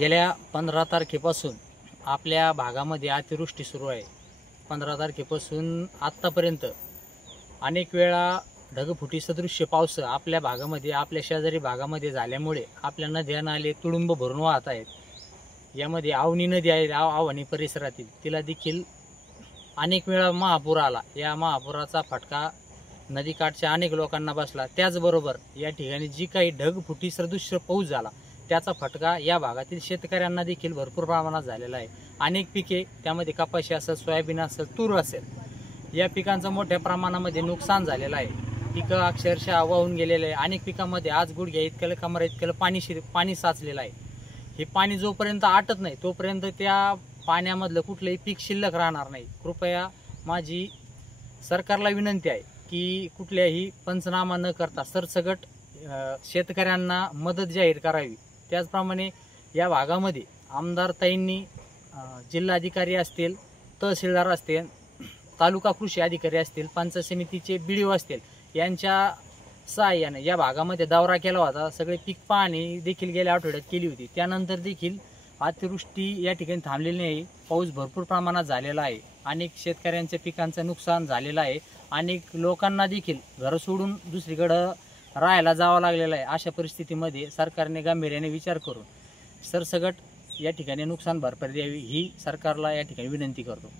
गेल्या 15 तारखेपासून आपल्या भागामध्ये अतिवृष्टी सुरू आहे। 15 तारखेपासून आत्तापर्यंत अनेक वेळा ढगफुटी सदृश्य पाऊस आपल्या भागामध्ये, आपल्या शेजारी भागामध्ये झाल्यामुळे आपल्या नद्या नाले तुडुंब भरून वाहत आहेत। यामध्ये आवनी नदी आहे, आव्हाणी परिसरातील, तिला देखील अनेक वेळा महापूर आला। या महापुराचा फटका नदीकाठच्या अनेक लोकांना बसला। त्याचबरोबर या ठिकाणी जी काही ढगफुटी सदृश्य पाऊस झाला त्याचा फटका या भागातील शेतकऱ्यांना देखील भरपूर प्रमाणात झालेला आहे। अनेक पिके, त्यामध्ये कपाशी असेल, सोयाबीन असेल, तूर असेल, या पिकांचं मोठ्या प्रमाणामध्ये नुकसान झालेलं आहे। पिकं अक्षरशः वाहून गेलेले आहे। अनेक पिकांमध्ये आज गुडघ्या इतकं, कमर इतकं पाणी साचलेलं आहे। हे पाणी जोपर्यंत आटत नाही तोपर्यंत त्या पाण्यामधलं कुठलंही पीक शिल्लक राहणार नाही। कृपया माझी सरकारला विनंती आहे की कुठल्याही पंचनामा न करता सरसकट शेतकऱ्यांना मदत जाहीर करावी। त्याचप्रमाणे या भागामध्ये आमदार ताईंनी जिल्हाधिकारी असतील, तहसीलदार असतील, तालुका कृषी अधिकारी असतील, पंचायत समितीचे BDO असतील, यांच्या सहाय्याने या भागामध्ये दौरा केला होता। सगळे पीक पाहणी देखील गेल्या आठवड्यात केली होती। त्यानंतर देखील अतिवृष्टी या ठिकाणी थांबलेली नाही। पाऊस भरपूर प्रमाणात झालेला आहे। अनेक शेतकऱ्यांच्या पिकांचं नुकसान झालेलं आहे। अनेक लोकांना देखील घर सोडून दुसरीकडं राहायला जावं लागलेलं आहे। अशा परिस्थितीमध्ये सरकारने गांभीर्याने विचार करून सरसकट या ठिकाणी नुकसान भरपाई द्यावी ही सरकारला या ठिकाणी विनंती करतो।